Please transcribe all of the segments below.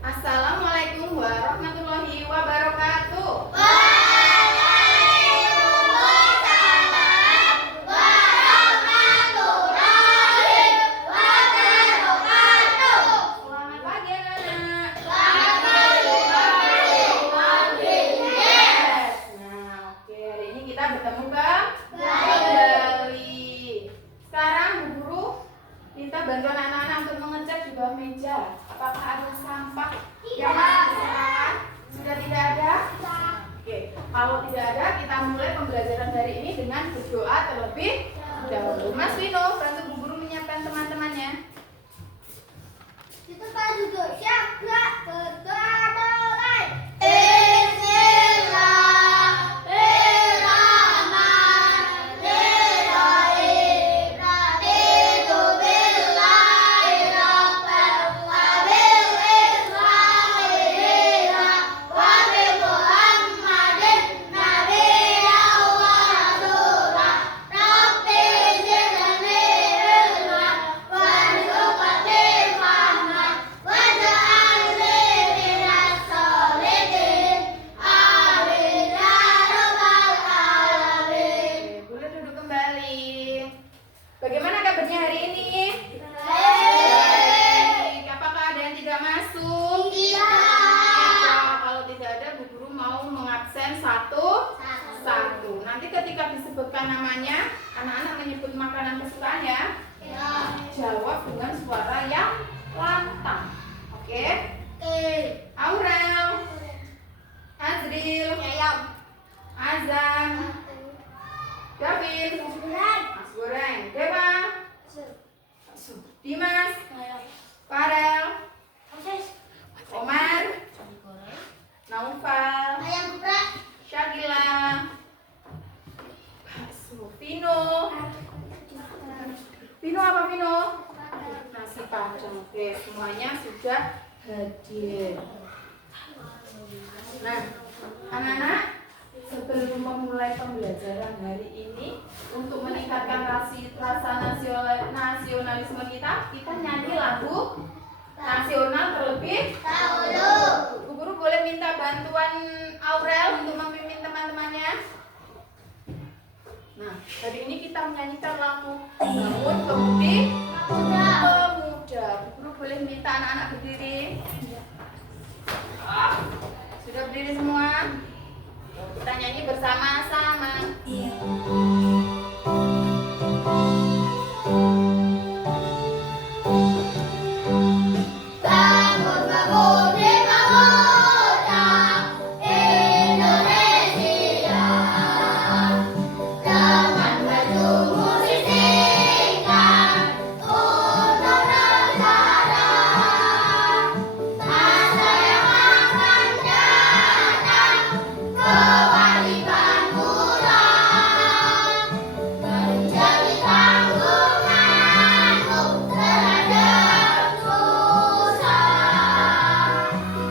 Assalamualaikum warahmatullahi wabarakatuh. Waalaikumsalam warahmatullahi wabarakatuh. Selamat pagi anak-anak. Selamat pagi. Yes. Nah, oke, hari ini kita bertemu kembali. Sekarang Bu Guru minta bantuan anak-anak untuk mengecek di bawah meja. Apakah ada sampah yang masih berserakan? Sudah tidak ada? Oke, kalau tidak ada, kita mulai pembelajaran hari ini dengan berdoa terlebih dahulu. Mas Vino, bantu Bu Guru menyiapkan teman-temannya. Kita pada duduk siap, gerak, berdoa mulai. Bismillahirrahmanirrahim. Raditu billahi rabban wa bil islami dinan wa bi Muhammadin nabiyyan wa rasulan. Rabbi zidni ilman warzuqni fahman waj'alni minas sholihin. Amin ya rabbal alamin. Oke, boleh duduk kembali. Bagaimana kabarnya hari ini? Baik. Apakah ada yang tidak masuk? Nah, kalau tidak ada, Bu Guru mau mengabsen satu. Nanti ketika disebutkan namanya, anak-anak menyebut makanan kesukaan ya. Jawab dengan suara yang lantang. Oke? Aurel, Azril, Azam, Gavin, Mas Goreng, Dewa, Dimas, Farel, Omar, Naufal, Syakila, Vino. Vino apa Vino? Nasi padang. Oke, semuanya sudah hadir. Nah, anak-anak, sebelum memulai pembelajaran hari ini, untuk meningkatkan rasa nasionalisme kita nyanyi lagu nasional terlebih Dahulu. Bu Guru boleh minta bantuan Aurel untuk memimpin teman-temannya. Nah, hari ini kita menyanyikan lagu Bangun Pemudi Pemuda. Bu Guru boleh minta anak-anak berdiri. Sudah berdiri semua? Kita nyanyi bersama-sama. Bangun pemudi pemuda Indonesia, dengan bertumbuh sisihkan untuk negara. Masa yang akan datang, kewajiban mula menjadi tanggunganmu terhadap nusa,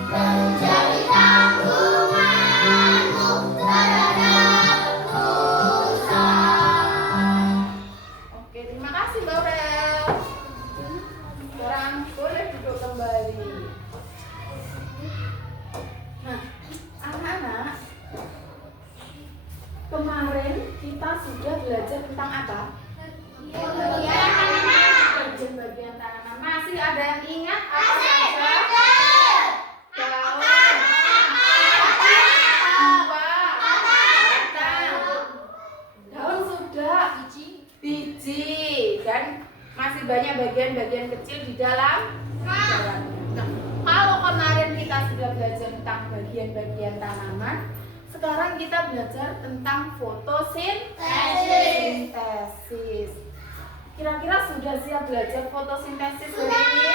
menjadi tanggunganmu terhadap nusa. Oke, terima kasih Mbak Aurel. Sekarang boleh duduk kembali. Nah, anak-anak, kemarin kita sudah belajar tentang apa? Bagian tanaman. Masih ada yang ingat apa saja? Daun, buah, batang. Daun sudah, biji, dan masih banyak bagian-bagian kecil di dalam dalamnya. Nah, kalau kemarin kita sudah belajar tentang bagian-bagian tanaman, sekarang kita belajar tentang fotosintesis. Kira-kira sudah siap belajar fotosintesis hari ini?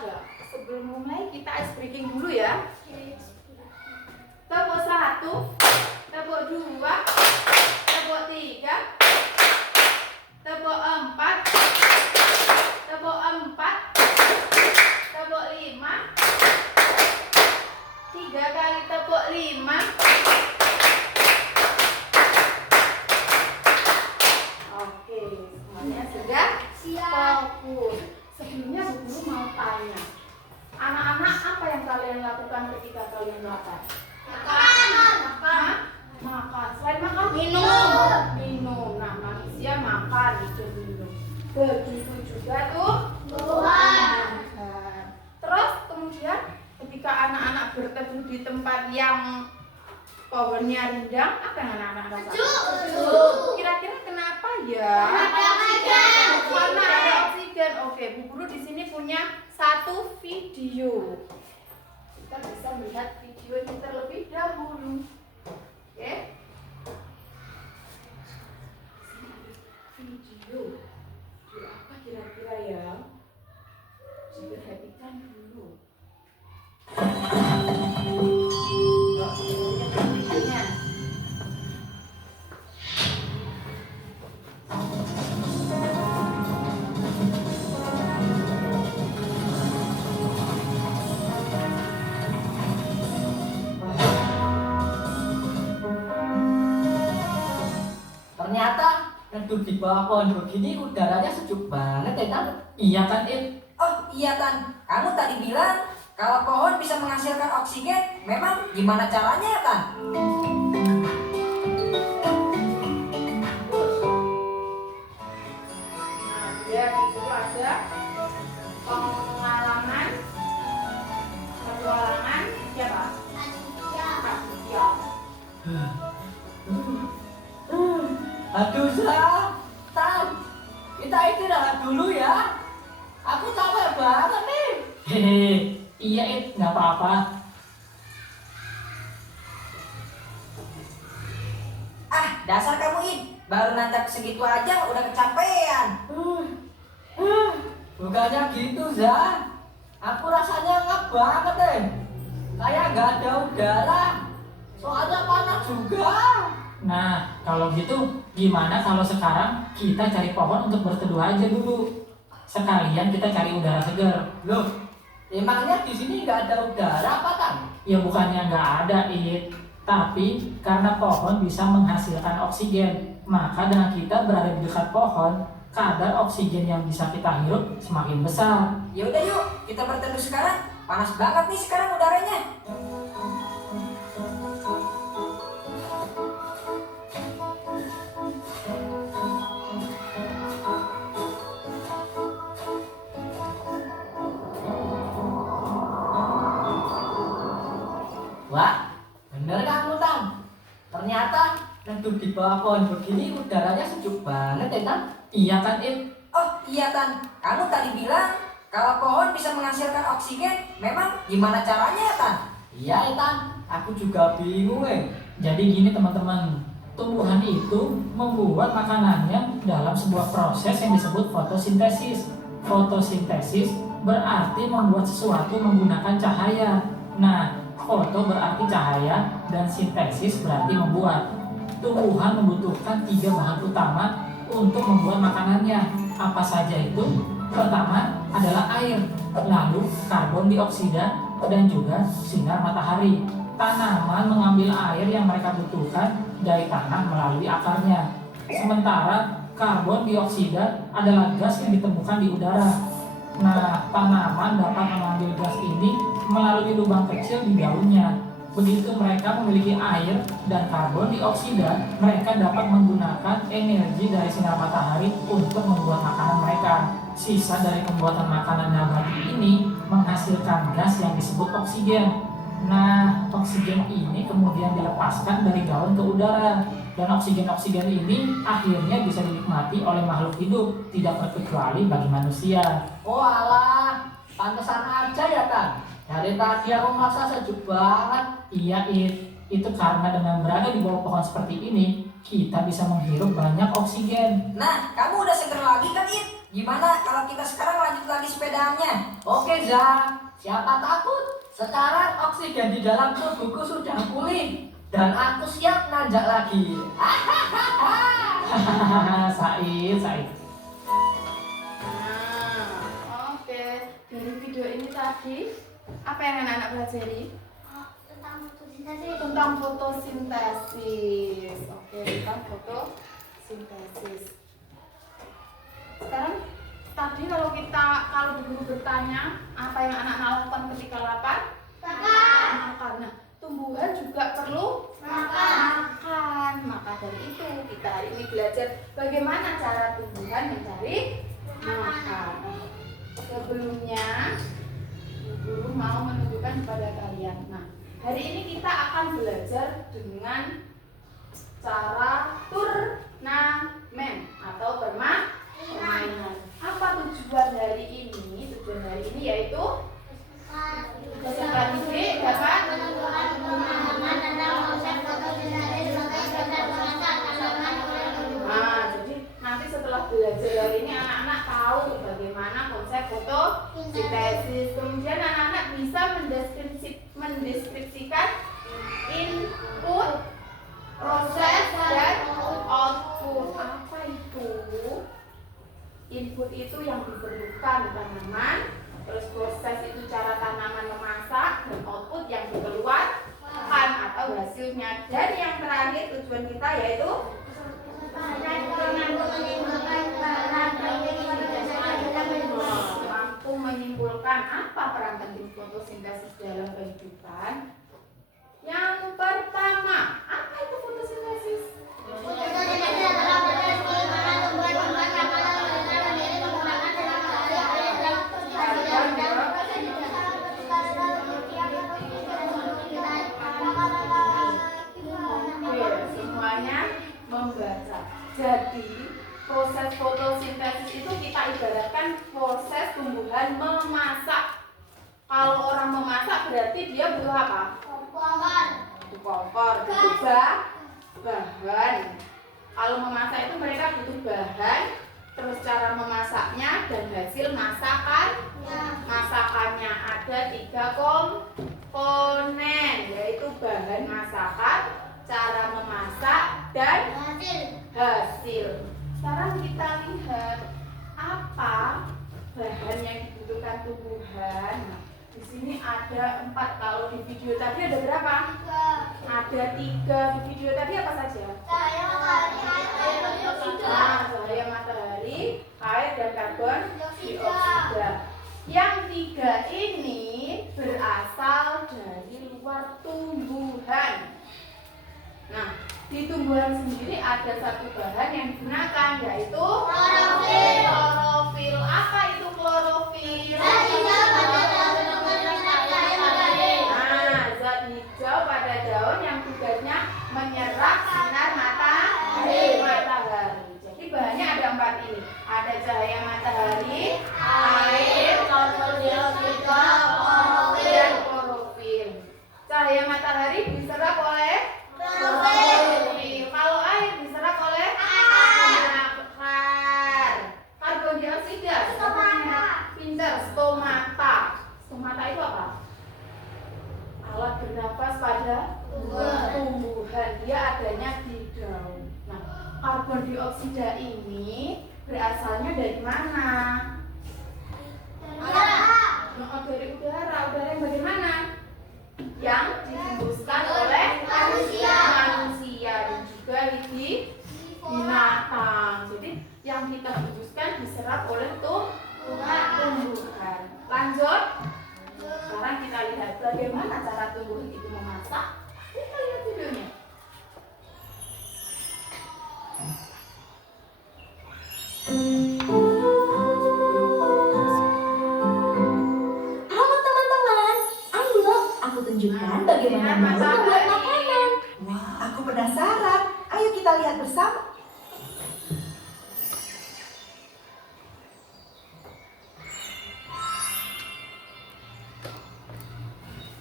Sudah. Sebelum mulai kita ice breaking dulu ya. Tepuk 1, tepuk 2, tepuk 3, tepuk 4, tepuk 4, tepuk 5, 3 kali tepuk 5. Oke, semuanya sudah fokus. Sebelumnya Bu Guru mau tanya, anak-anak apa yang lakukan ketika kalian lapar? Makan. Makan. Makan. Selain makan, Minum. Minum. Nah, manusia makan, itu minum. Begitu juga tuh Buah. Tuhan. Terus kemudian ketika anak-anak berteduh di tempat yang pohonnya rindang, apa yang anak-anak rasakan? Sejuk. Kira-kira kenapa ya? Ada oksigen. Karena ada oksigen. Oke, Bu Guru di sini punya satu video. Kita bisa melihat video ini terlebih dahulu. Oke. Video. Video apa kira-kira ya? Diperhatikan dulu. Videonya. Ternyata redup di bawah pohon begini udaranya sejuk banget ya Tan? Iya kan It? Oh iya Tan, kamu tadi bilang kalau pohon bisa menghasilkan oksigen, memang gimana caranya ya Tan? Nah, dia di situ ada pengalaman petualangan siapa? Kak Ditya. Aduh Zah, Tan, kita istirahat dulu ya. Aku capek banget nih. Hehe, iya It, nggak apa-apa. Ah, dasar kamu In, baru nanjak segitu aja udah kecapean. Bukannya gitu Zah, aku rasanya ngap banget deh. Kayak nggak ada udara, soalnya panas juga. Nah, kalau gitu gimana kalau sekarang kita cari pohon untuk berteduh aja dulu. Sekalian kita cari udara segar. Loh, emangnya di sini nggak ada udara apa Tan? Ya bukannya nggak ada It, tapi karena pohon bisa menghasilkan oksigen, maka dengan kita berada di dekat pohon, kadar oksigen yang bisa kita hirup semakin besar. Ya udah yuk, kita berteduh sekarang. Panas banget nih sekarang udaranya. Wah, bener kamu Tan. Ternyata redup di bawah pohon begini udaranya sejuk banget ya Tan? Iya kan It? Oh iya Tan, kamu tadi bilang kalau pohon bisa menghasilkan oksigen, memang gimana caranya ya Tan? Iya Tan, aku juga bingung Jadi gini teman-teman, tumbuhan itu membuat makanannya dalam sebuah proses yang disebut fotosintesis. Fotosintesis berarti membuat sesuatu menggunakan cahaya. Nah, foto berarti cahaya dan sintesis berarti membuat. Tumbuhan membutuhkan 3 bahan utama untuk membuat makanannya. Apa saja itu? Pertama adalah air, lalu karbon dioksida, dan juga sinar matahari. Tanaman mengambil air yang mereka butuhkan dari tanah melalui akarnya. Sementara karbon dioksida adalah gas yang ditemukan di udara. Nah, tanaman dapat mengambil gas ini melalui lubang kecil di daunnya. Begitu mereka memiliki air dan karbon dioksida, mereka dapat menggunakan energi dari sinar matahari untuk membuat makanan mereka. Sisa dari pembuatan makanan nabati ini menghasilkan gas yang disebut oksigen. Nah, oksigen ini kemudian dilepaskan dari daun ke udara. Dan oksigen-oksigen ini akhirnya bisa dinikmati oleh makhluk hidup, tidak terkecuali bagi manusia. Oh alah, pantesan aja ya Tan. Dari tadi aku merasa sejuk banget. Iya itu karena dengan berada di bawah pohon seperti ini, kita bisa menghirup banyak oksigen. Nah, kamu udah seger lagi kan It? Gimana kalau kita sekarang lanjut lagi sepedaannya? Oke Zah, siapa takut? Sekarang oksigen di dalam tubuhku sudah pulih dan aku siap nanjak lagi. Said. Nah, oke. Dari video ini tadi, apa yang anak-anak pelajari? Tentang fotosintesis. Tentang fotosintesis. Oke, tentang fotosintesis. Sekarang tadi kalau guru bertanya apa yang anak-anak lakukan ketika lapar? Makan. makan. Nah, tumbuhan juga perlu makan. Maka dari itu kita hari ini belajar bagaimana cara tumbuhan mencari makan. Sebelumnya guru mau menunjukkan kepada kalian. Nah, hari ini kita akan belajar dengan cara turnamen atau permainan. Apa tujuan hari ini? Tujuan hari ini yaitu peserta didik dapat jadi nanti setelah belajar hari ini anak-anak tahu bagaimana konsep fotosintesis. Kemudian anak-anak bisa mendeskripsikan input, proses, dan output. Apa itu? Input itu yang diperlukan tanaman, terus proses itu cara tanaman memasak, dan output yang dikeluarkan atau hasilnya. Dan yang terakhir tujuan kita yaitu mampu menyimpulkan apa peran penting fotosintesis dalam kehidupan. Yang pertama, apa itu fotosintesis? Semuanya membaca. Jadi proses fotosintesis itu kita ibaratkan proses tumbuhan memasak. Kalau orang memasak berarti dia butuh apa? Butuh kompor, butuh bahan. Kalau memasak itu mereka butuh bahan, terus cara memasaknya dan hasil masakannya ada 3 komponen, yaitu bahan masakan, cara memasak, dan hasil. Sekarang kita lihat apa bahan yang dibutuhkan tumbuhan. Nah, di sini ada 4. Kalau di video tadi ada berapa? Ada 3. Di video tadi apa saja? Cahaya matahari, air, dan karbon dioksida. Yang 3 ini berasal dari luar tumbuhan. Nah, di tumbuhan sendiri ada 1 bahan yang digunakan, yaitu klorofil. Apa itu klorofil? Zat hijau pada daun yang tugasnya menyerap sinar matahari. Jadi bahannya ada 4 ini. Ada cahaya matahari, air, karbon dioksida, dan klorofil. Cahaya matahari diserap oleh klorofil. Kalau air diserap oleh akar. Karbon dioksida pinter, stomata. Stomata itu apa? Alat bernapas pada tumbuhan. Dia adanya di daun. Nah, karbon dioksida ini berasalnya dari mana? Dari udara. Udara yang bagaimana? Yang dihembuskan oleh manusia dan juga binatang. Jadi yang kita hembuskan diserap oleh tumbuhan. Lanjut. Sekarang kita lihat bagaimana cara tumbuhan itu memasak. Kita lihat videonya. Halo teman-teman, ayo aku tunjukkan bagaimana membuat makanan. Wah, aku penasaran. Ayo kita lihat bersama.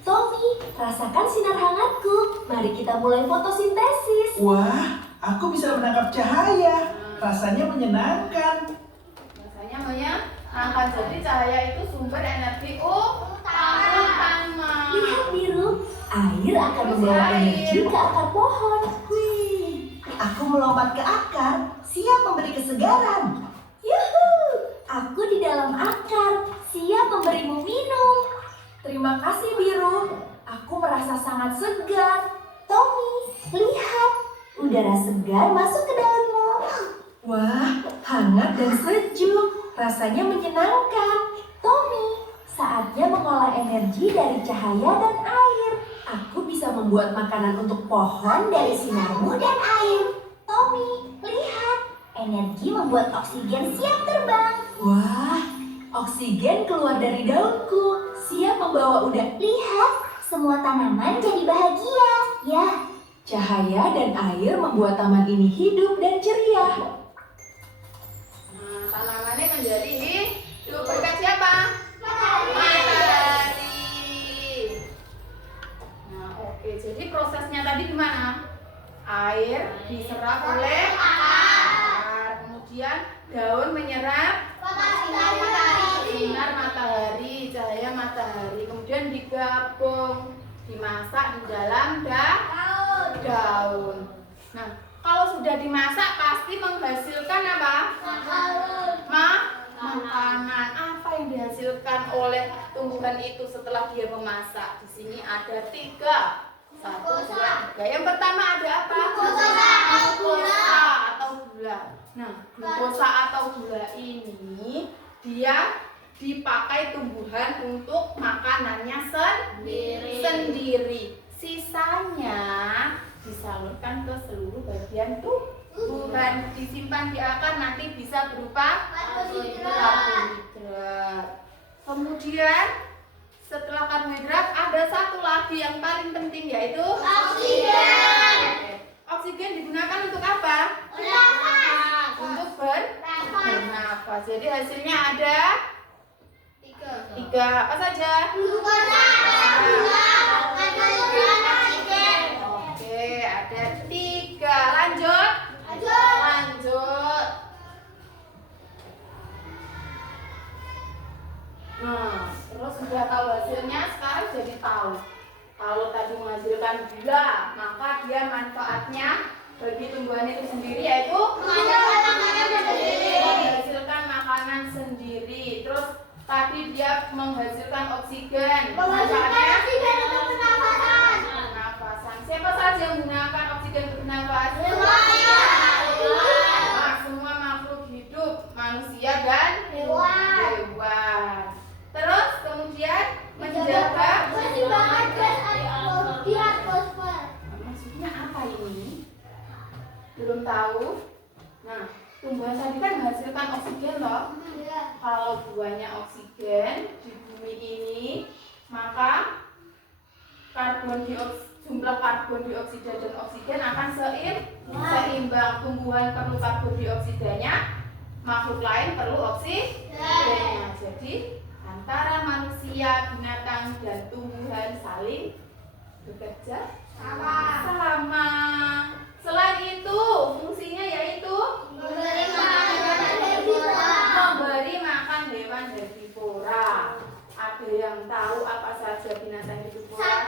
Tommy, rasakan sinar hangatku. Mari kita mulai fotosintesis. Wah, aku bisa menangkap cahaya. Rasanya menyenangkan. Rasanya menyenangkan. Jadi cahaya itu sumber energi utama. Lihat biru, air akan membawa energi ke akar pohon. Wih, aku melompat ke akar, siap memberi kesegaran. Yuhu, aku di dalam akar, siap memberimu minum. Terima kasih Biru, aku merasa sangat segar. Tommy, lihat, udara segar masuk ke daunmu. Wah, hangat dan sejuk. Rasanya menyenangkan. Tommy, saatnya mengolah energi dari cahaya dan air. Aku bisa membuat makanan untuk pohon dari sinarmu dan air. Tommy, lihat. Energi membuat oksigen siap terbang. Wah, oksigen keluar dari daunku. Siap membawa udara. Lihat, semua tanaman jadi bahagia. Ya, Cahaya dan air membuat taman ini hidup dan ceria. Nah, tanamannya menjadi hidup berkat siapa? Matahari. Nah, oke. Jadi prosesnya tadi gimana? Air diserap oleh akar. Kemudian daun menyerap sinar matahari, cahaya matahari. Kemudian digabung, dimasak di dalam daun. Nah, kalau sudah dimasak pasti menghasilkan apa? Makanan. Apa yang dihasilkan oleh tumbuhan itu setelah dia memasak? Di sini ada 3. 1, 2, 3. Yang pertama ada apa? Glukosa atau gula. Nah, glukosa atau gula ini dia dipakai tumbuhan untuk makanannya sendiri. Sisanya disalurkan ke seluruh bagian tumbuhan, disimpan di akar, nanti bisa berupa karbohidrat. Kemudian setelah karbohidrat ada satu lagi yang paling penting, yaitu Oksigen. Oksigen digunakan untuk apa? Untuk bernafas. Jadi hasilnya ada 3. Apa saja? Oke, ada 3. Lanjut. Nah, terus sudah tahu hasilnya, sekarang jadi tahu. Kalau tadi menghasilkan gula, maka dia manfaatnya bagi tumbuhan itu sendiri yaitu menghasilkan makanan sendiri. Terus tadi dia menghasilkan oksigen. Manfaatnya pernafasan. Siapa saja yang menggunakan oksigen untuk bernafas? Semua makhluk hidup, manusia dan hewan. Terus kemudian menjaga maksudnya apa ini? Belum tahu. Nah, tumbuhan tadi kan menghasilkan oksigen loh. Kalau banyak oksigen di bumi ini, maka jumlah karbon dioksida dan oksigen akan seimbang. Tumbuhan perlu karbon dioksidanya, makhluk lain perlu oksigennya. Jadi antara manusia, binatang, dan tumbuhan saling bekerja sama. Selain itu, fungsinya yaitu memberi makan hewan herbivora. Ada yang tahu apa saja binatang herbivora?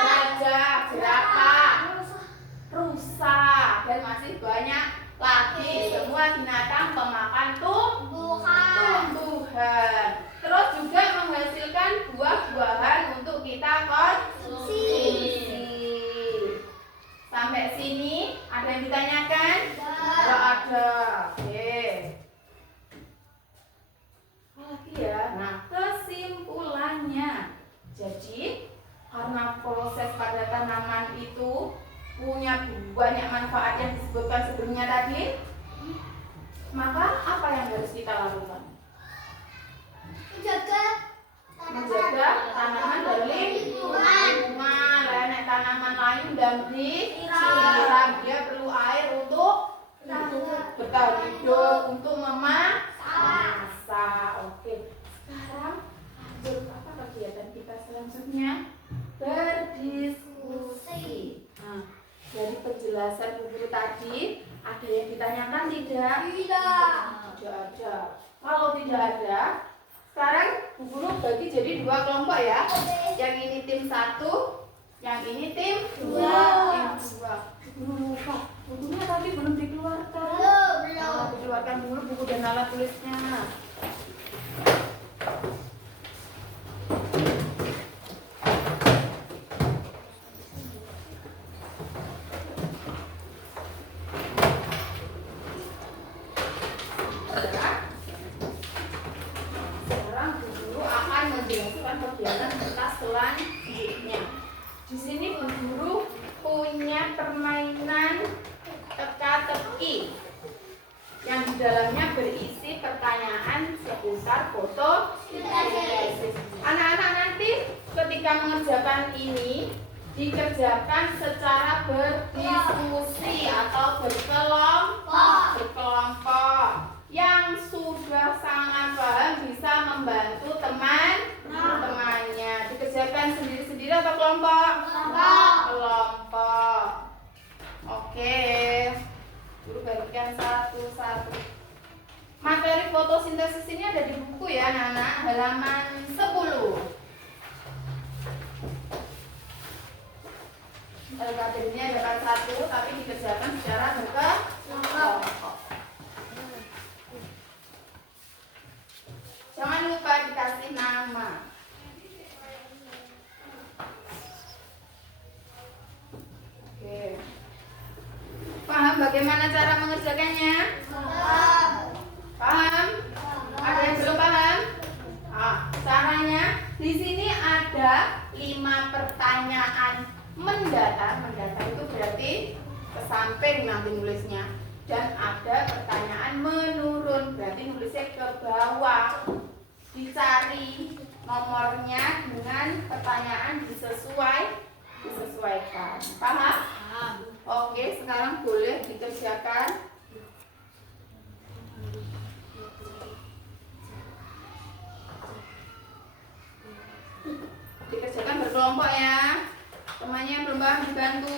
Gajah, jerapah, rusa, dan masih banyak lagi. Semua binatang pemakan tumbuhan. Terus juga menghasilkan buah-buahan untuk kita konsumsi. Sampai sini ada yang ditanyakan? Tidak ada. Oke. Apa lagi ya? Nah, kesimpulannya. Jadi, karena proses pada tanaman itu punya banyak manfaat yang disebutkan sebelumnya tadi, maka apa yang harus kita lakukan? Menjaga tanaman dari lingkungan. Lainnya tanaman lain dan disiram, dia perlu air untuk bertahan hidup, untuk memasak. Oke, sekarang lanjut apa kegiatan kita selanjutnya? Berdiskusi. Nah, dari penjelasan Bu Guru tadi, ada yang ditanyakan tidak? Tidak ada. Kalau tidak ada, sekarang Bu Guru bagi jadi 2 kelompok ya. Yang ini tim 1, yang ini tim 2. Bu Guru lupa, bukunya tadi belum dikeluarkan. Dikeluarkan dulu buku dan alat tulisnya. Sekarang Bu Guru akan menjelaskan kegiatan kita selanjutnya. Di sini Bu Guru punya permainan teka-teki yang di dalamnya berisi pertanyaan seputar fotosintesis. Anak-anak nanti ketika mengerjakan ini dikerjakan secara berdiskusi atau berkelompok. Yang sudah sangat paham bisa membantu teman-temannya. Dikerjakan sendiri-sendiri atau kelompok? Kelompok. Oke. Guru bagikan satu-satu. Materi fotosintesis ini ada di buku ya anak-anak, halaman 10. Materinya halaman 1 tapi dikerjakan secara berkelompok. Jangan lupa dikasih nama. Oke. Paham bagaimana cara mengerjakannya? Paham? Ada yang belum paham? Caranya di sini ada 5 pertanyaan mendatar. Mendatar itu berarti ke samping nanti nulisnya. Dan ada pertanyaan menurun, berarti nulisnya ke bawah. Dicari nomornya dengan pertanyaan disesuaikan. Paham? Oke, sekarang boleh dikerjakan. Dikerjakan berkelompok ya. Temannya yang belum paham dibantu.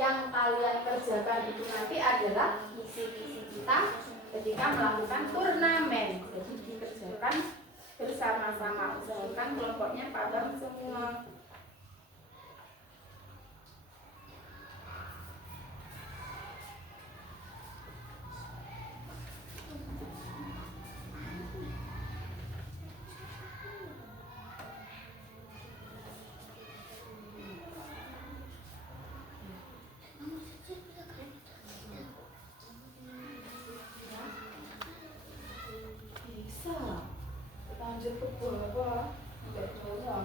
Yang kalian kerjakan itu nanti adalah misi-misi kita ketika melakukan turnamen. Jadi dikerjakan bersama-sama, usahakan kelompoknya paham semua. Lanjut ke bawah, tidak bawah.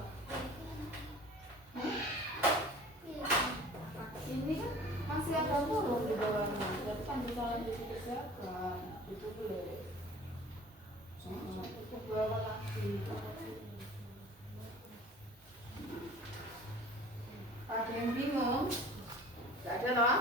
Ini kan masih ada burung di bawahnya, berarti kan bisa lanjut dikerjakan. Itu boleh. Itu bawah lagi. Ada yang bingung? Tidak ada loh.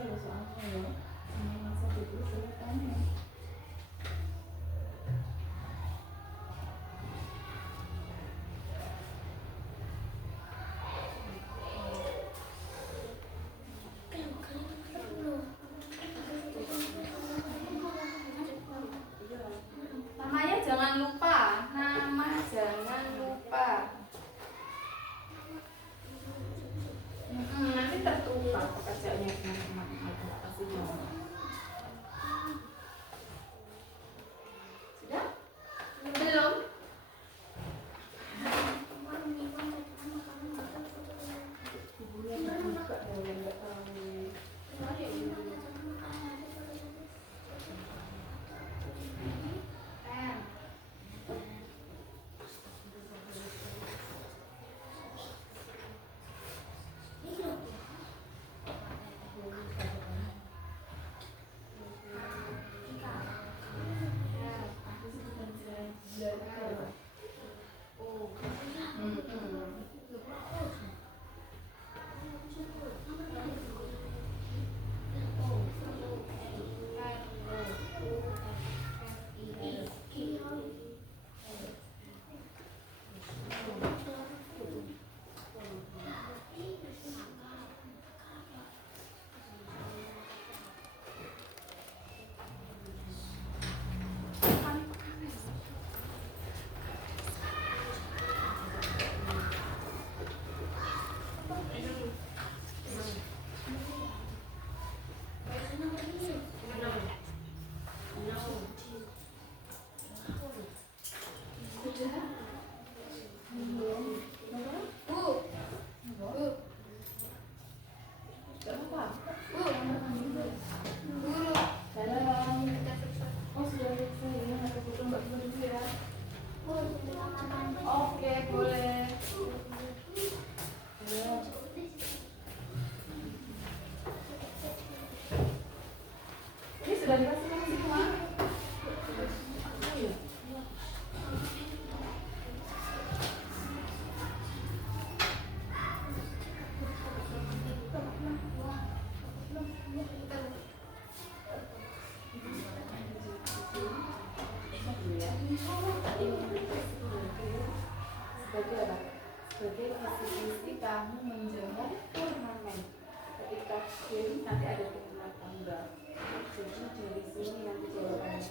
ya soalnya ya. Masa dulu silakan ya. Namanya jangan lupa, nama jangan lupa. Nanti tertukar pekerjaannya teman-teman. Pasti jawab. Sudah? Belum? Ibunya juga yang nggak tahu. Mana ya ibunya? Oke, boleh. Ini sudah dikasih kan semua? Sebagai apa? Sebagai visi-visi kamu menjelang turnamen. Ketika game nanti ada turnamen tanggal. Jadi dari sini nanti jawabannya.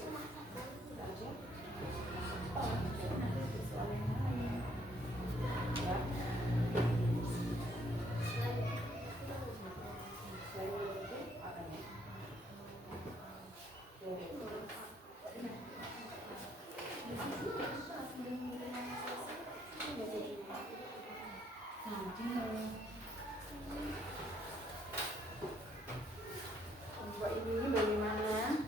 Saja. Oh, nanti ada soal yang lain. Ya. Saya lebih apa ya? Mbak Ibu ini bagaimana?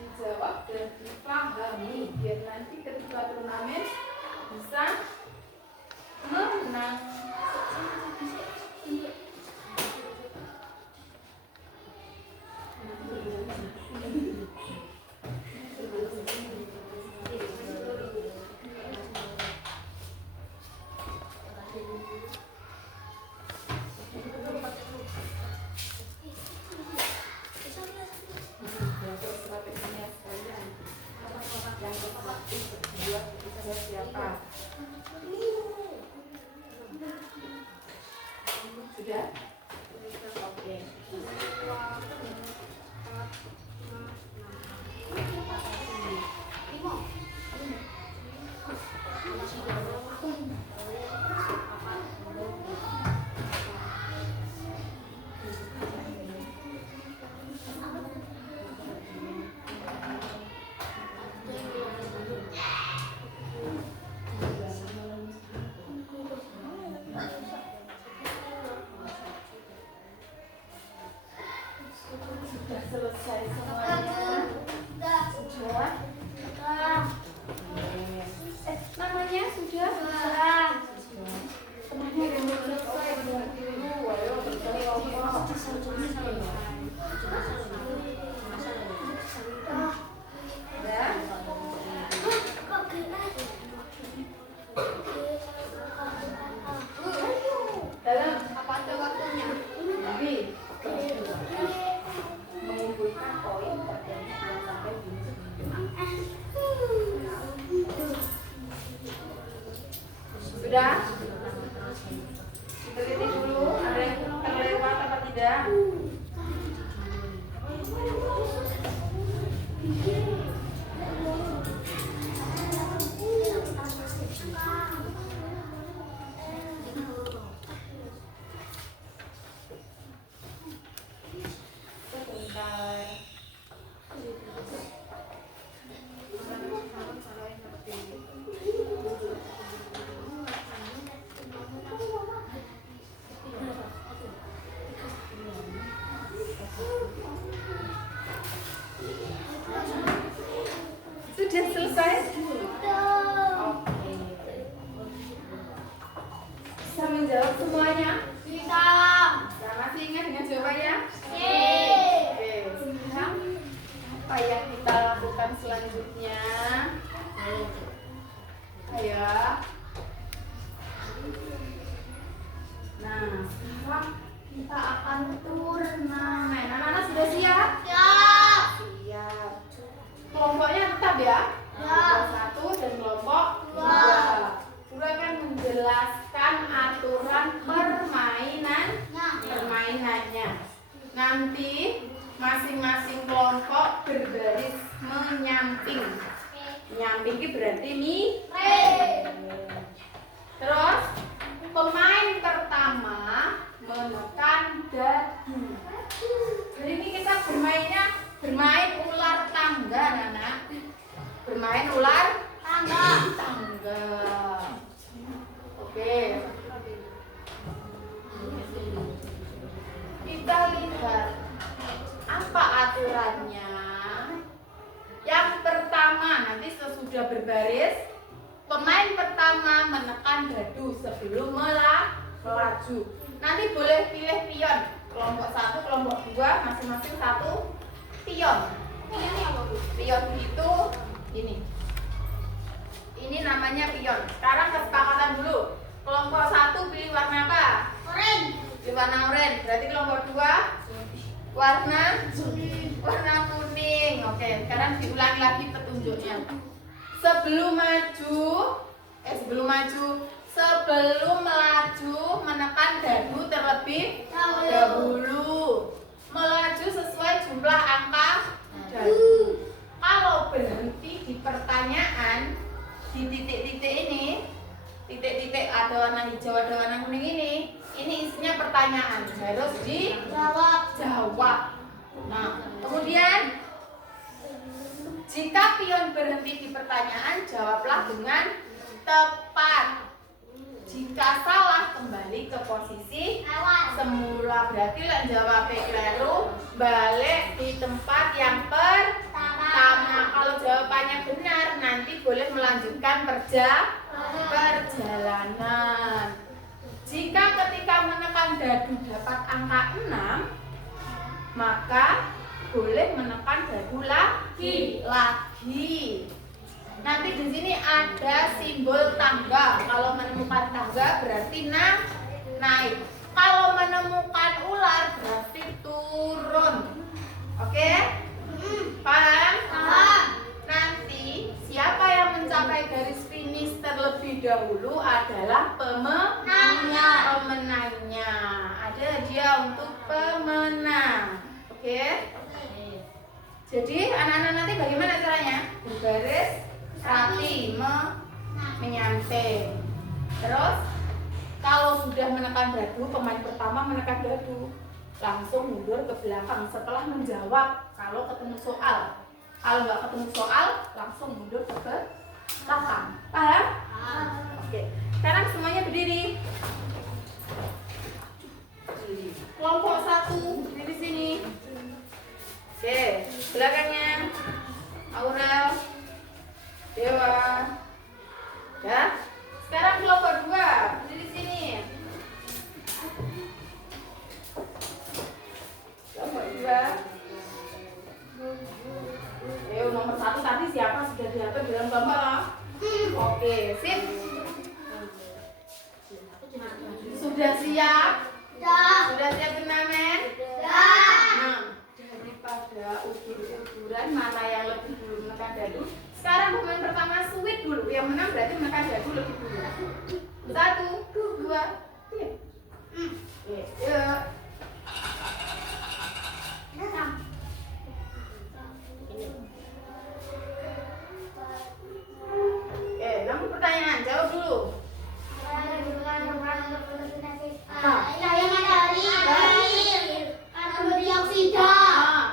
Dijawab dan dipahami biar nanti ketika turnamen bisa menang. Strateginya sekalian. Yang kedua kita siapa? Sudah? Oke. Sudah selesai semuanya? Sudah? Namanya sudah? Temannya yang belum selesai. Apa ada waktunya? Jadi mengumpulkan poin pertanyaan sampai jam 9. Sudah? Teliti dulu ada yang terlewat apa tidak? Sudah selesai? Oke. Bisa menjawab semuanya? Bisa. Ya, masih ingat dengan jawabannya? Oke. Oke, sekarang apa yang kita lakukan selanjutnya? Ayo. Nah, sekarang kita akan turnamen. Anak-anak sudah siap? Siap. Siap. Kelompoknya tetap ya? Ya. Kelompok 1 dan kelompok 2. Guru akan menjelaskan aturan permainannya. Nanti masing-masing kelompok berbaris menyamping. Menyamping itu berarti Terus pemain pertama menekan dadu. Jadi ini kita bermain ular tangga, anak. Bermain ular tangga. Oke. Kita lihat apa aturannya. Yang pertama, nanti sesudah berbaris, pemain pertama menekan dadu sebelum melaju. Nanti boleh pilih pion. Kelompok 1, kelompok 2, masing-masing 1 pion. Pion itu ini. Ini namanya pion. Sekarang kesepakatan dulu. Kelompok 1 pilih warna apa? Orange. Pilih warna oranye. Berarti kelompok 2 warna kuning. Oke, sekarang diulangi lagi petunjuknya. Sebelum melaju menekan dadu terlebih dahulu. Melaju sesuai jumlah angka dadu. Kalau berhenti di pertanyaan di titik-titik ini, titik-titik ada warna hijau, ada warna kuning ini isinya pertanyaan, harus dijawab. Nah, kemudian jika pion berhenti di pertanyaan, jawablah dengan tepat. Jika salah, kembali ke posisi semula. Berarti lek jawab keliru, balik di tempat yang pertama. Kalau jawabannya benar, nanti boleh melanjutkan perjalanan. Jika ketika menekan dadu dapat angka 6, maka boleh menekan dadu lagi. Nanti di sini ada simbol tangga. Kalau menemukan tangga berarti naik. Kalau menemukan ular berarti turun. Oke? Paham? Nanti siapa yang mencapai garis finish terlebih dahulu adalah pemenangnya. Ada hadiah untuk pemenang. Oke? Jadi anak-anak nanti bagaimana caranya? Berbaris rapi, menyamping. Terus kalau sudah menekan dadu, pemain pertama menekan dadu, langsung mundur ke belakang setelah menjawab. Kalau ketemu soal, kalau nggak ketemu soal, langsung mundur ke belakang. Paham? Oke. Sekarang semuanya berdiri. Kelompok 1 berdiri sini. Oke, belakangnya Aurel, Dewa. Ya. Sekarang kelompok 2 berdiri sini. Kelompok 2. Nomor 1 tadi siapa sudah diatur dalam kelompok? Oke, sip. Sudah siap? mana yang lebih dulu menekan dadu. Sekarang pemain pertama sweet dulu. Yang menang berarti menekan dadu lebih dulu. 1, 2, 3. Yuk. Kamu pertanyaan, jawab dulu.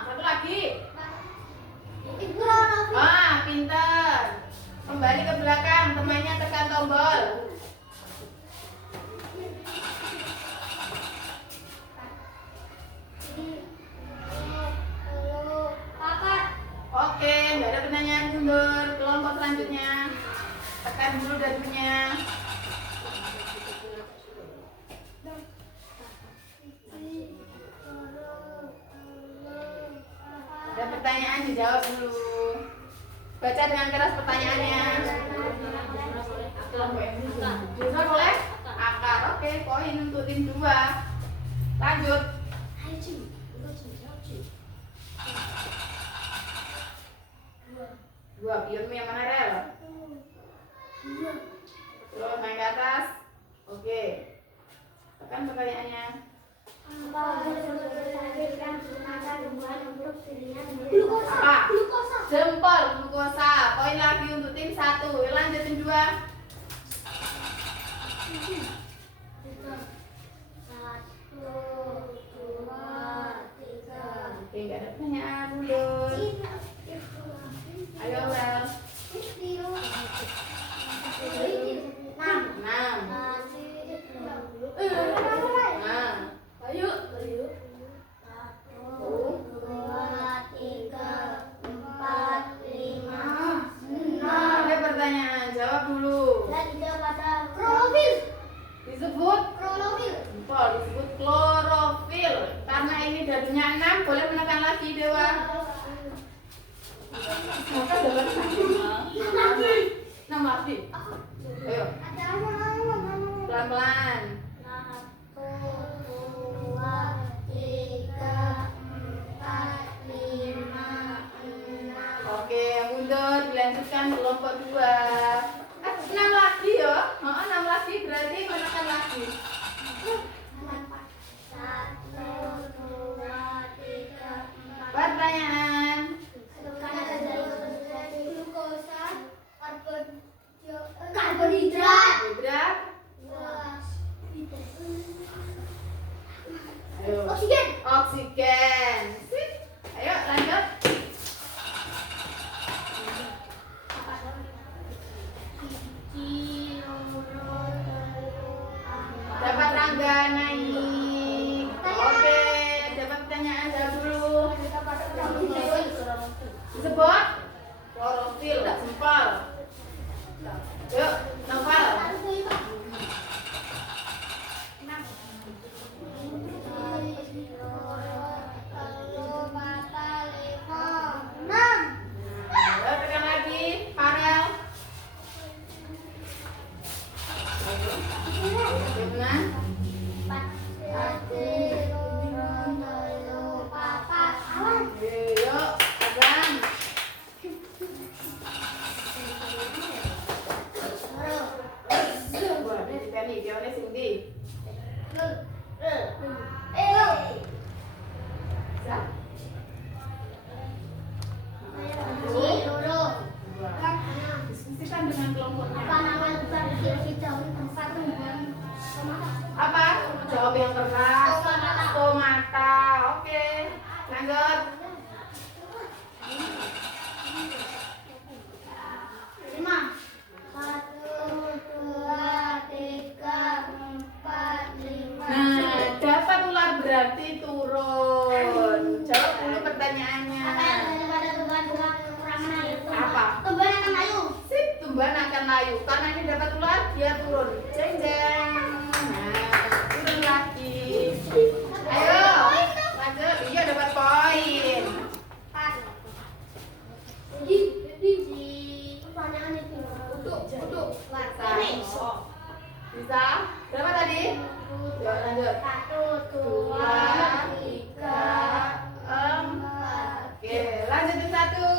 Satu lagi. Pintar. Kembali ke belakang, temannya tekan tombol. Oke, nggak ada pertanyaan, mundur. Kelompok selanjutnya. Tekan dulu dadunya. Ada pertanyaan, dijawab dulu. Baca dengan keras pertanyaannya. Bisa boleh? Akar, oke, poin untuk tim 2. Lanjut. Dua, pionmu yang mana, Rel? Terus naik ke atas. Oke. Tekan pertanyaannya. Apa? Jempol, glukosa. Poin lagi untuk tim 1. Lanjut tim 2. Oke, nggak ada pertanyaan, mundur. Ayo, Rel. 6. Ada pertanyaan, jawab dulu. Disebut jempol, disebut klorofil. Karena ini dadunya 6, boleh menekan lagi, Dewa. Maka dapat 6 lagi. Ayo, pelan-pelan. Oke, mundur, dilanjutkan kelompok 2. 6 lagi ya. 6 lagi berarti menekan lagi. Pertanyaan. Karbohidrat. Hidrat. Ayo. Oksigen. Sip. Ayo lanjut. Dapat tangga naik. Oke, dapat pertanyaan, jawab dulu. Disebut klorofil, tidak sempal. Yuk, Novel. Ayo, tekan lagi, Farel. Benar. Yuk, Abang. Wah, ini kan nih, dia sing ndi? Diskusikan dengan kelompoknya. Apa? Jawab yang keras. Stomata. Oke. Lanjut. Nah, dapat ular berarti turun. Jawab dulu pertanyaannya. Apa? Sip, tumbuhan akan layu. Karena ini dapat ular, dia turun. Jeng jeng. Nah, turun lagi. Ayo, lanjut. Iya, dapat poin. Bisa? Berapa tadi? Yuk, lanjut. 2, 3, 4. Oke, lanjutin 1.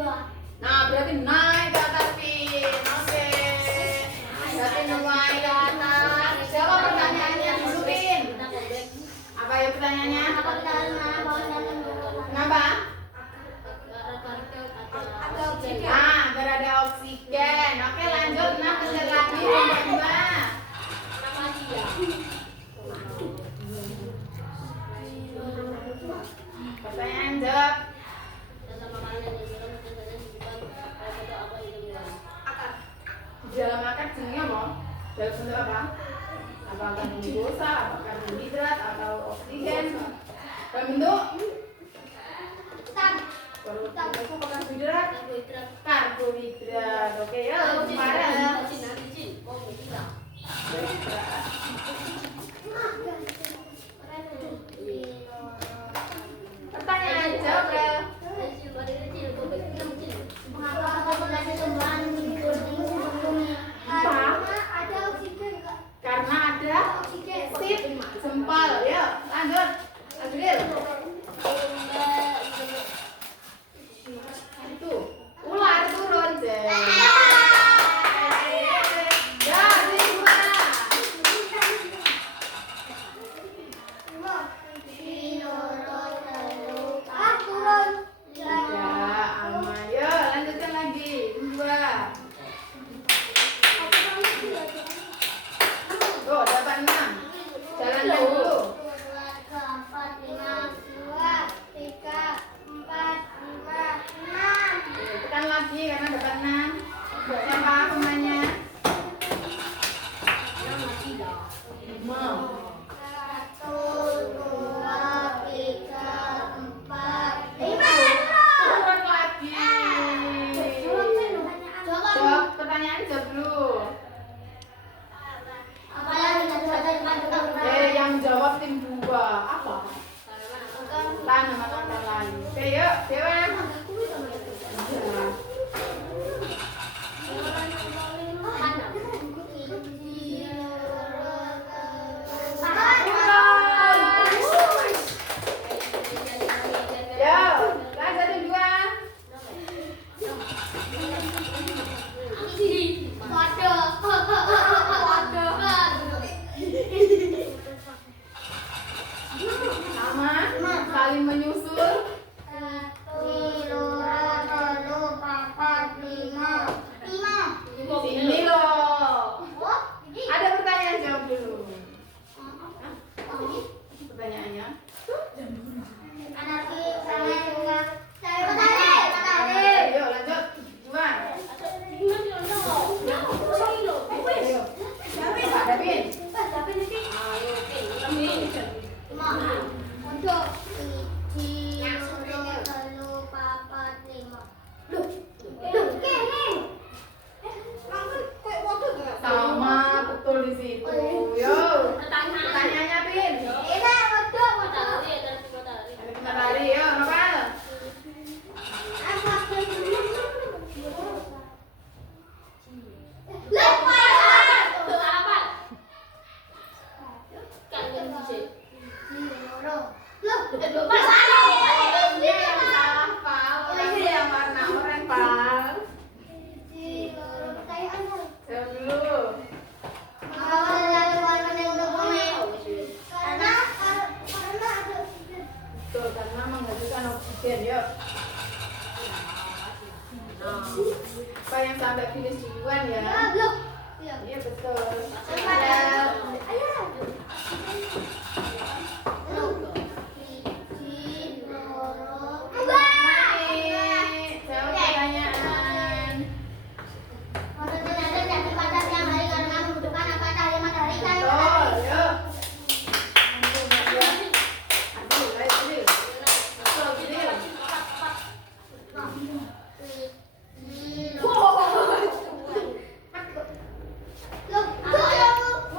Nah, berarti naik ke atas, Pin. Oke. Berarti naik ke atas. Siapa pertanyaannya dulu, Pin? Apa ya pertanyaannya? Kenapa? Nah, berada oksigen. Oke, lanjut. Nah, pencet lagi nomor 2. Pertanyaan jawab. Di dalam akar jenisnya apa? Dalam bentuk apa? Apakah glukosa, apakah karbohidrat, atau oksigen? Dalam bentuk? Karbohidrat. Karbohidrat. Oke ya, kemarin. Pertanyaan jawab. Karena ada sip jempol. Yuk, lanjut. Adil. Itu ular turun deh. Ya, gimana? Tidak, aman. Yuk, lanjutkan lagi. 2. Tuh, dapat 6. Jalan dulu. Tekan lagi karena dapat 6. Siapa pemainnya? 5. Turun lagi. Jawab pertanyaan jawab dulu. Yang jawab tim 2 apa? Tanaman antara lain. Oke, yuk, Dewa. Ya. Yo, lanjutin 2. Sama, saling menyusul. Sini loh. Ada pertanyaan jawab dulu. Pertanyaannya. Yuk, lanjut. 2. Ayo. Pak Davin. Sama, betul di situ. Yuk. Pertanyaannya, Pin. Ada kita lari, yuk, Nopal. Ini yang salah, Pal. Ini yang warna oranye, Pal. Jawab dulu. Betul, karena menghasilkan oksigen, yuk. Apa yang sampai finish duluan ya? Iya, betul. Jawab pertanyaan. Betul, yuk. Adil, adil. Betul, adil.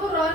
Turun.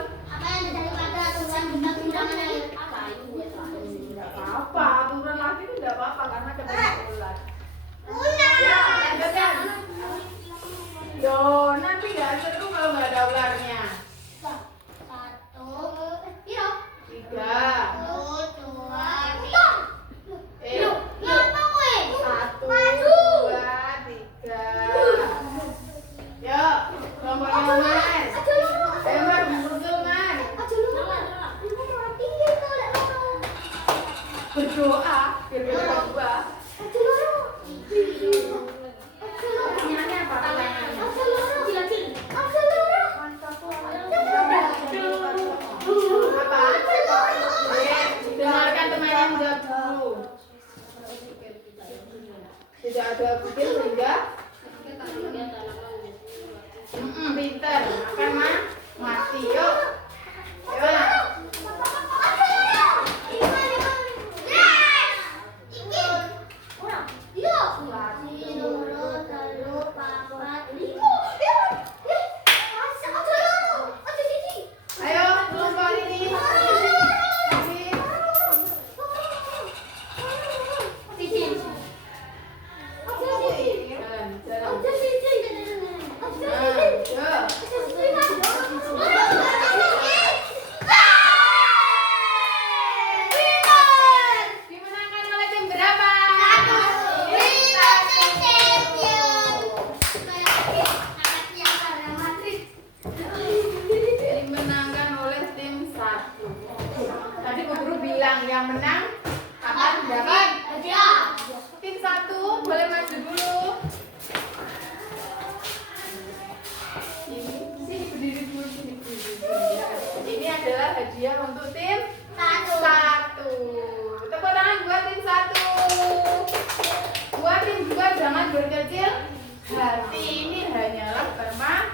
Berarti ini hanyalah permainan.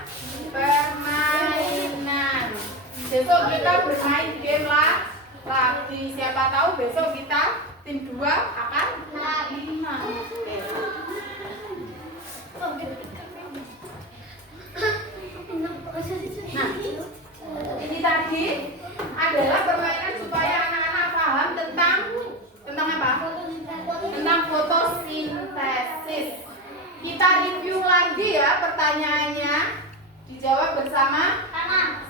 Besok kita bermain game lagi. Siapa tahu besok kita tim 2 akan menang. Oke. Nah, ini tadi adalah permainan supaya anak-anak paham tentang apa? Tentang fotosintesis. Kita review lagi ya pertanyaannya. Dijawab bersama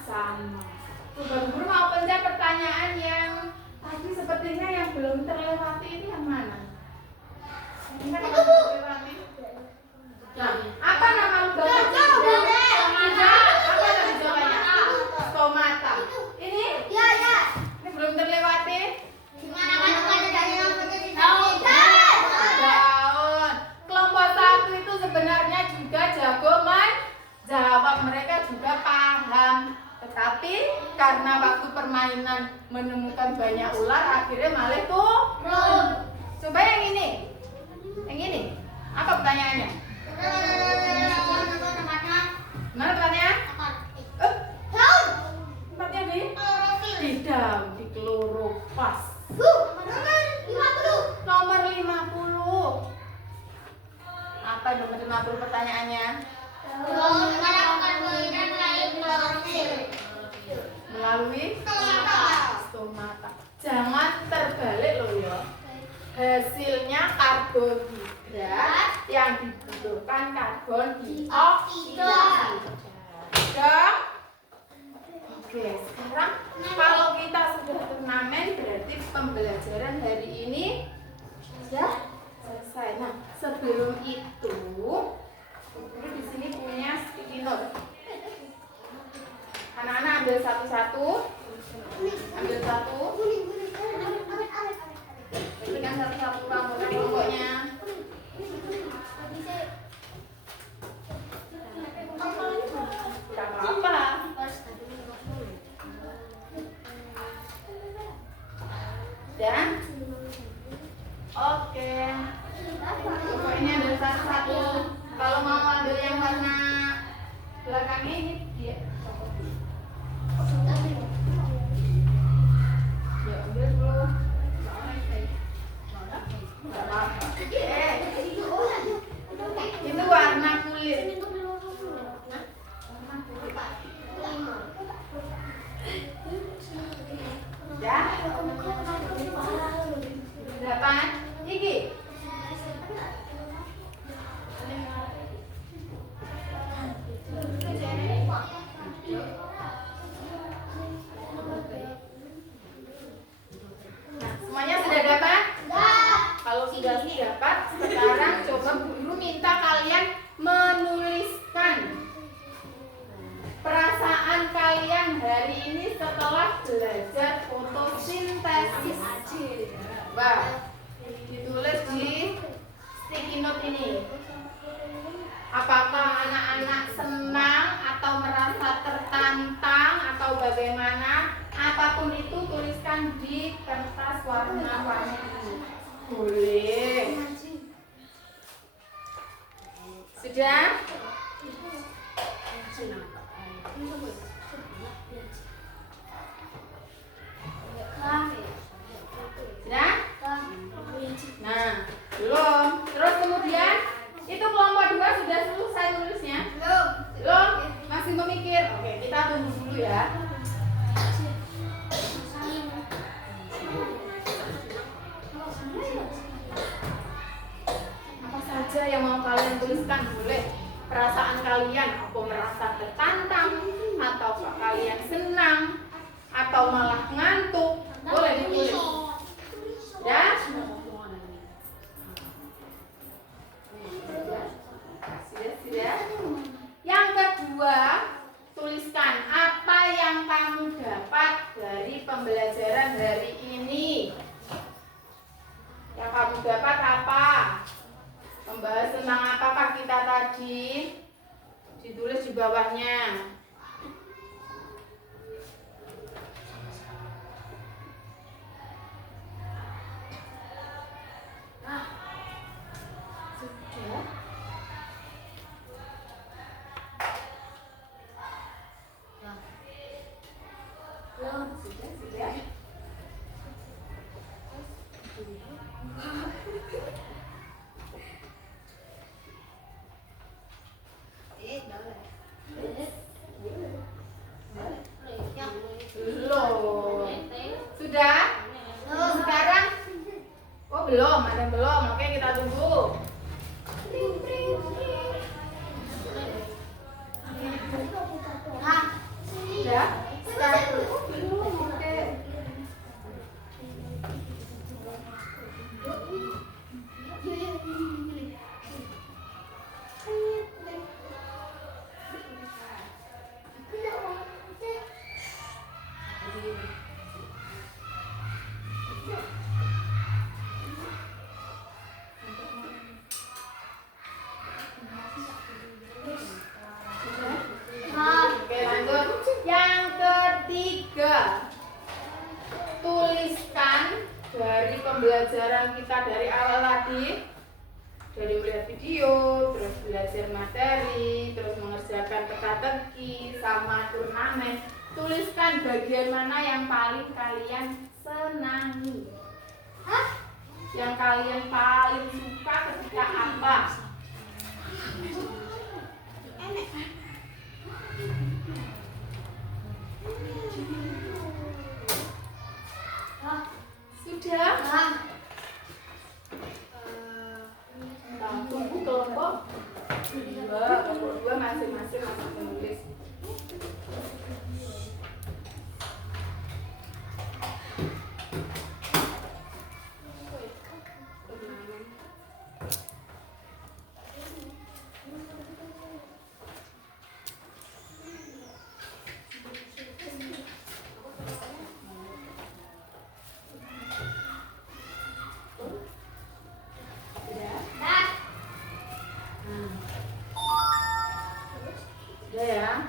sama. Coba guru mau pencet pertanyaan yang tadi sepertinya yang belum terlewati ini yang mana? Ini kan yang belum terlewati. Nah, apa nama lubang stomata? Apa tadi jawabannya? Stomata. Ini? Ini belum terlewati. Daun. Kelompok 1 itu sebenarnya juga jago menjawab, mereka juga paham. Tetapi karena waktu permainan menemukan banyak ular, akhirnya malah turun. Coba yang ini. Yang ini. Apa pertanyaannya? Mana tempatnya? Tempatnya di daun, di kloroplas. Nomor 50. Apa nomor 50 pertanyaannya? Melalui stomata. Jangan terbalik loh ya. Hasilnya karbohidrat yang dibutuhkan karbon dioksida. Dong? Oke, sekarang kalau kita sudah turnamen berarti pembelajaran hari ini sudah selesai. Nah, sebelum itu guru di sini punya sticky note. Anak-anak ambil satu-satu. Ambil satu. Berikan satu-satu kelompok-kelompoknya. Gak apa-apa. Dan oke. Kelompok ini ambil satu-satu. Kalau mau ambil yang warna belakangnya ini dia. Ya ambil dulu. Gak apa-apa. Itu warna kulit. Ya. 8. Iki. Nah, semuanya sudah dapat? Kalau sudah dapat, sekarang coba guru minta kalian menuliskan perasaan kalian hari ini setelah belajar fotosintesis. Wah, ditulis di sticky note ini. Apakah anak-anak senang atau merasa tertantang atau bagaimana? Apapun itu tuliskan di kertas warna-warni ini. Boleh. Sudah? Sudah? Nah, belum. Terus kemudian itu kelompok 2 sudah selesai nulisnya? Belum? Masih memikir? Oke, kita tunggu dulu ya. Apa saja yang mau kalian tuliskan boleh. Perasaan kalian, apa merasa tertantang, atau kalian senang, atau malah ngantuk, boleh ditulis. Ya? Sudah. Yang kedua, tuliskan apa yang kamu dapat dari pembelajaran hari ini. Yang kamu dapat apa? Membahas tentang apakah kita tadi? Ditulis di bawahnya. Sudah. Belum. Sudah? Sekarang? Oh belum, ada yang belum. Oke, kita tunggu. Sudah? Sekarang belum. Oke. Oke, lanjut. Yang ketiga, tuliskan dari pembelajaran kita dari awal tadi, dari melihat video, terus belajar materi, terus mengerjakan teka-teki sama turnamen. Tuliskan bagian mana yang paling kalian senangi. Yang kalian paling suka ketika apa? Sudah? Tunggu kelompok dua masing-masing masih menulis. Sudah ya.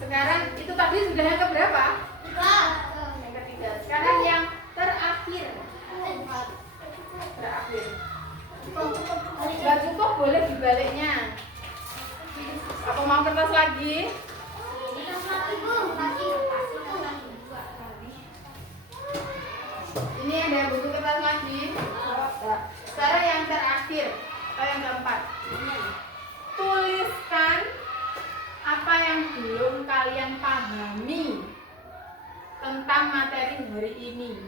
Sekarang itu tadi sudah yang keberapa? Yang ketiga. Sekarang yang terakhir. Terakhir. Nggak cukup boleh dibaliknya. Apa mau kertas lagi? Ini ada buku kertas lagi. Sekarang yang terakhir atau yang keempat. Tuliskan apa yang belum kalian pahami tentang materi hari ini.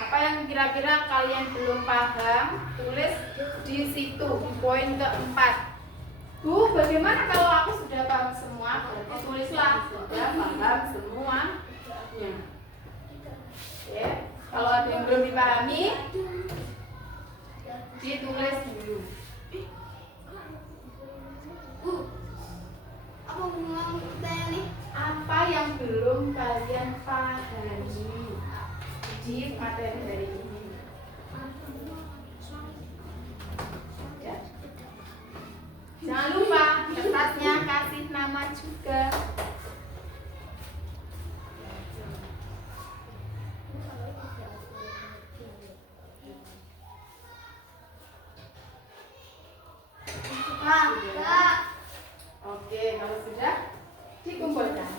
Apa yang kira-kira kalian belum paham, tulis di situ, di poin keempat. Bu, bagaimana kalau aku sudah paham semua? Berarti tulislah sudah paham semuanya. Ya. Kalau ada yang belum dipahami, ditulis dulu. Apa yang belum kalian pahami di materi hari ini? Ya. Jangan lupa kertasnya kasih nama juga. Oke, kalau sudah dikumpulkan.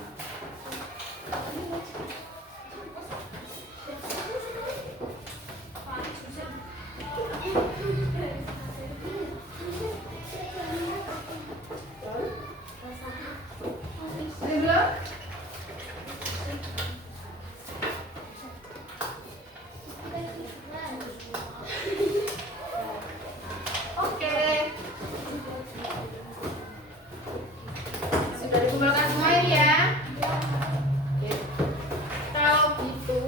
Belum? Oke. Sudah dikumpulkan semua ini ya? Oke. Kalau gitu,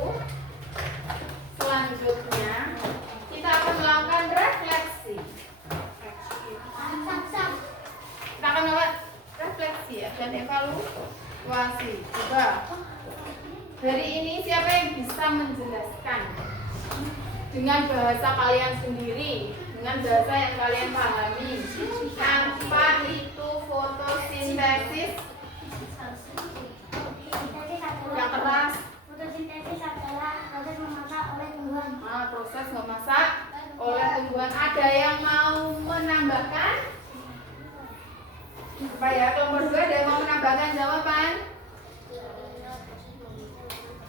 selanjutnya kita akan melakukan refleksi. Kita akan melakukan refleksi ya, dan evaluasi. Coba hari ini siapa yang bisa menjelaskan dengan bahasa kalian sendiri, dengan bahasa yang kalian pahami, tanpa itu fotosintesis yang keras. Fotosintesis adalah proses memasak oleh tumbuhan. Proses memasak oleh tumbuhan. Ada yang mau menambahkan? Supaya kelompok 2 ada yang mau menambahkan jawaban?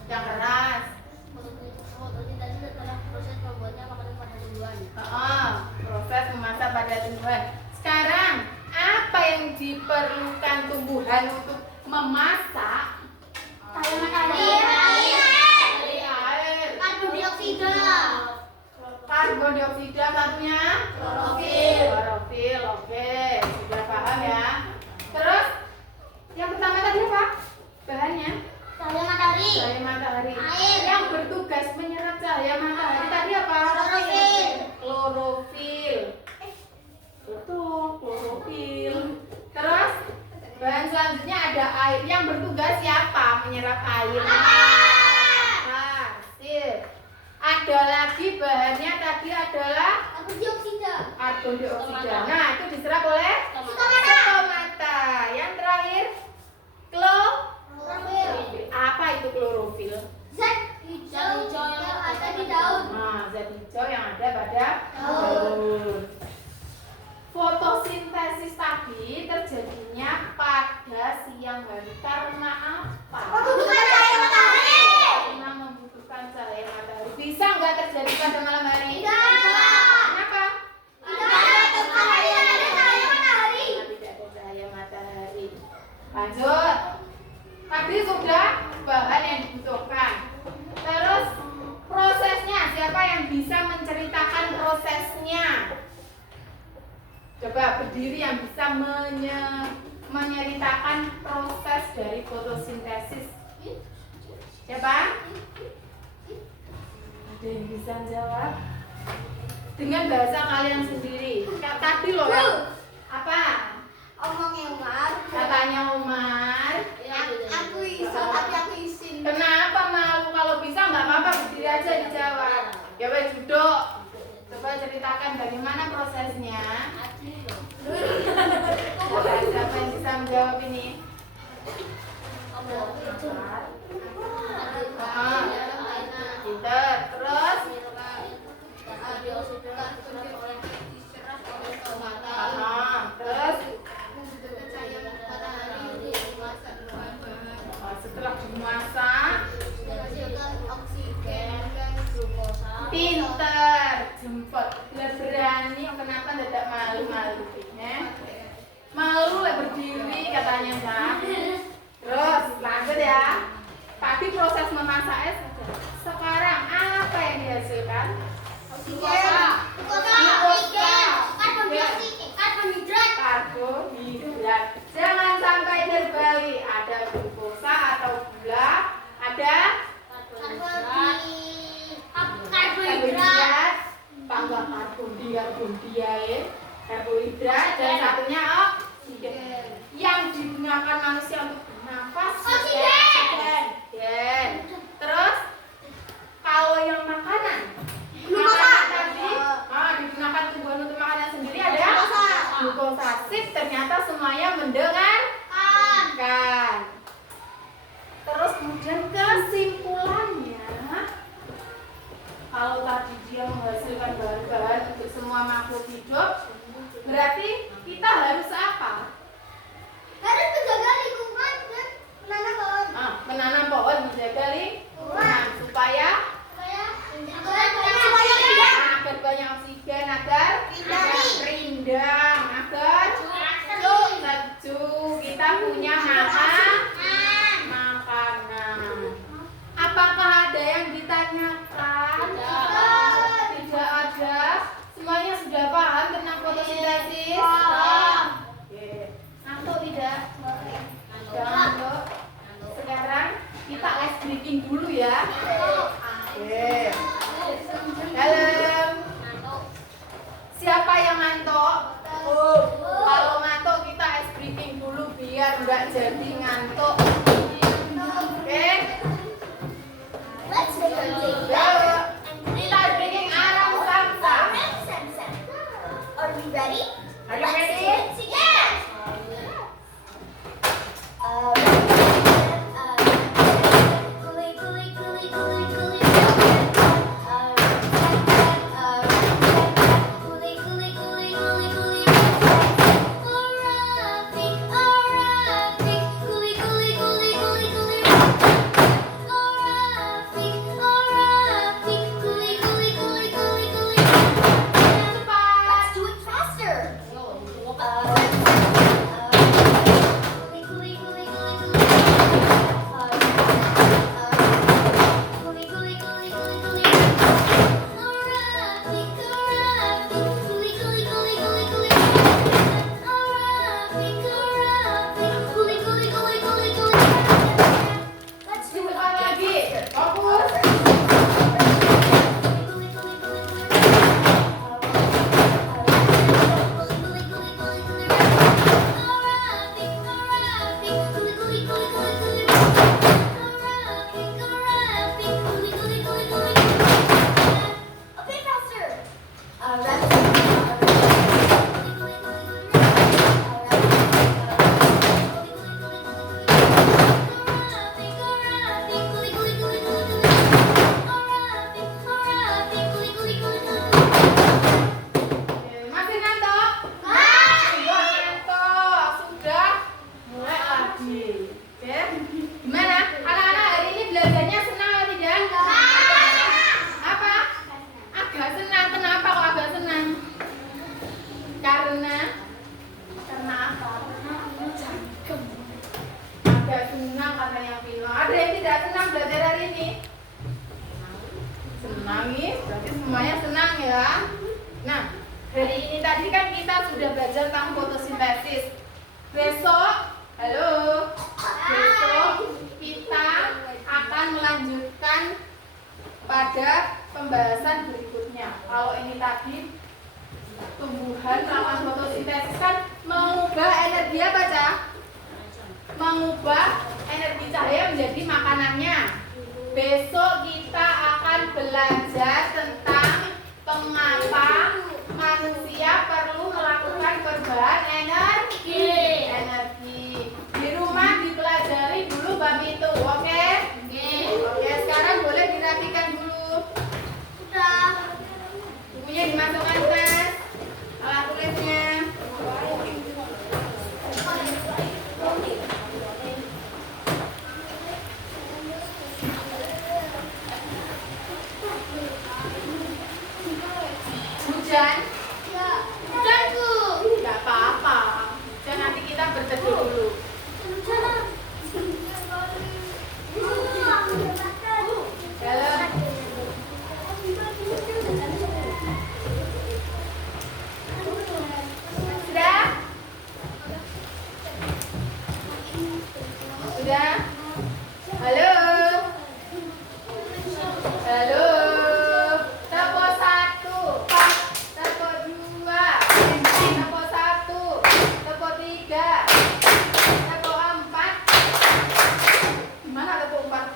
Yang keras. Fotosintesis adalah proses membuatnya makanan pada tumbuhan. Proses memasak pada tumbuhan. Sekarang yang diperlukan tumbuhan untuk memasak? Cahaya matahari. Dari air. Karbon dioksida. Karbon dioksida satunya? Klorofil. Klorofil, oke. Sudah paham ya. Terus yang pertama tadi apa? Bahannya? Cahaya matahari. Cahaya matahari. Air. Yang bertugas menyerap cahaya matahari tadi apa? Klorofil. Klorofil. Betul, klorofil. Terus bahan selanjutnya ada air. Yang bertugas siapa menyerap air? Sip. Ada lagi bahannya tadi adalah Karbon dioksida. karbon dioksida. Nah, itu diserap oleh Stomata. stomata. Yang terakhir Klorofil. apa itu klorofil? Zat hijau yang ada di daun. Nah, zat hijau yang ada pada Daun. daun. Fotosintesis tadi terjadinya pada siang hari karena apa? Membutuhkan cahaya matahari. Karena membutuhkan cahaya matahari. Bisa nggak terjadi pada malam hari? Tidak. Kenapa? Tidak ada cahaya matahari. Karena tidak ada cahaya matahari. Lanjut. Tadi sudah bahan yang dibutuhkan. Terus prosesnya, siapa yang bisa menceritakan prosesnya? Coba berdiri yang bisa menceritakan proses dari fotosintesis. Siapa? Ada yang bisa jawab? Dengan bahasa kalian sendiri. Kayak tadi loh ya. Apa? Omongnya Umar. Katanya Umar. Aku iso tapi aku izin. Kenapa malu? Kalau bisa nggak apa-apa, berdiri aja dijawab. Ya Pak duduk. Coba ceritakan bagaimana prosesnya. Coba siapa yang bisa menjawab ini? Pinter. Terus? Terus? Setelah dimasak, pinter, jemput. Lah berani, kenapa tidak malu-malu? Malu lah berdiri katanya Mbak. Terus lanjut ya. Tadi proses memasaknya sudah. Sekarang apa yang dihasilkan? Karbohidrat. Jangan sampai terbalik. Ada glukosa atau gula, ada karbohidrat, tambah karbohidrat, dan satunya oksigen. Yang digunakan manusia untuk bernafas oksigen. Terus kalau yang makanan tadi digunakan tumbuhan untuk makanan sendiri ada glukosa. Sip, ternyata semuanya mendengarkan. Terus kemudian kesimpulannya, kalau tadi dia menghasilkan bahan-bahan untuk semua makhluk hidup, berarti kita harus apa? Harus menjaga lingkungan dan menanam pohon. Menanam pohon, menjaga lingkungan supaya agar banyak oksigen, agar rindang, agar sejuk, kita punya makanan. Apakah ada yang ditanyakan? Tidak ada. Semuanya sudah paham tentang fotosintesis? Oke. Ngantuk tidak? Jangan ngantuk. Sekarang kita ice breaking dulu ya. Oke. Dalam. Siapa yang ngantuk? Kalau ngantuk kita ice breaking dulu biar nggak jadi ngantuk. Oke? Let's make a Yuk. Kita ice breaking aram samsam. Are we ready? Are you ready? Yes. Cepat. Let's do it faster. Karena apa? Ada senang katanya Vino. Ada yang tidak senang belajar hari ini? Senang ya, berarti semuanya senang ya. Nah, hari ini tadi kan kita sudah belajar tentang fotosintesis. Besok, halo. Besok kita akan melanjutkan pada pembahasan berikutnya. Kalau ini tadi tumbuhan melakukan fotosintesis kan mengubah energi apa, Cah? Mengubah energi cahaya menjadi makanannya. Besok kita akan belajar tentang mengapa manusia perlu melakukan perubahan energi. Di rumah dipelajari dulu bab itu, oke? Oke, sekarang boleh dirapikan dulu. Bukunya dimasukkan, Mas. Alat tulisnya. Hujan? Hujan, Bu. Enggak apa-apa. Hujan nanti kita berteduh dulu. Dalam. Sudah? Sudah? Halo? Halo? Tepuk 1, tepuk 2, tepuk 1, tepuk 3, tepuk 4. Gimana tepuk 4?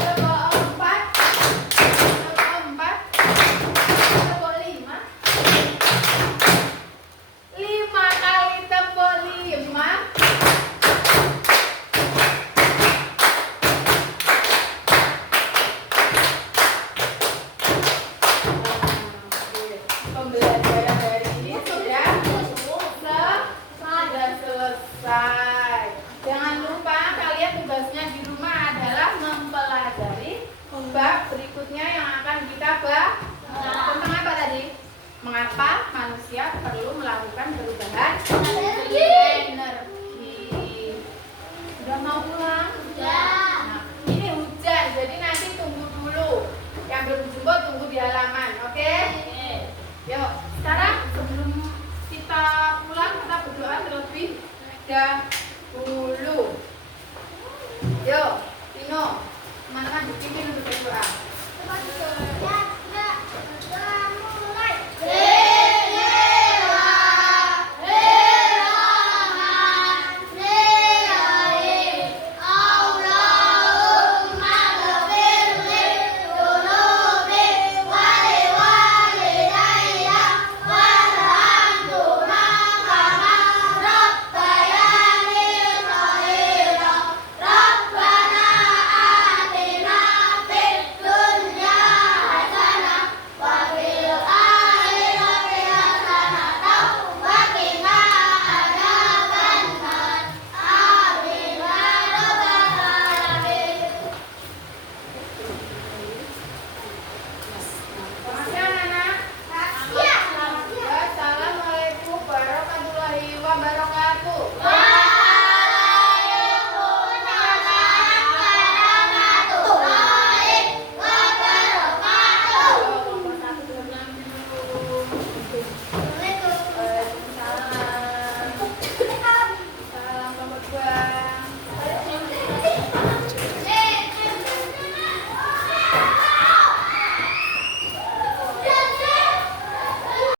Tepuk 4, tepuk 5. 5 kali tepuk 5. Pembelajaran dari ini sudah selesai. Jangan lupa kalian tugasnya di rumah adalah mempelajari bab berikutnya yang akan kita bahas. Tentang apa tadi? Mengapa manusia perlu melakukan perubahan energi? Sudah mau pulang? Nah, ini hujan, jadi nanti tunggu dulu. Yang belum jumpa tunggu di halaman, oke? Yuk, sekarang sebelum kita pulang kita berdoa terlebih dahulu.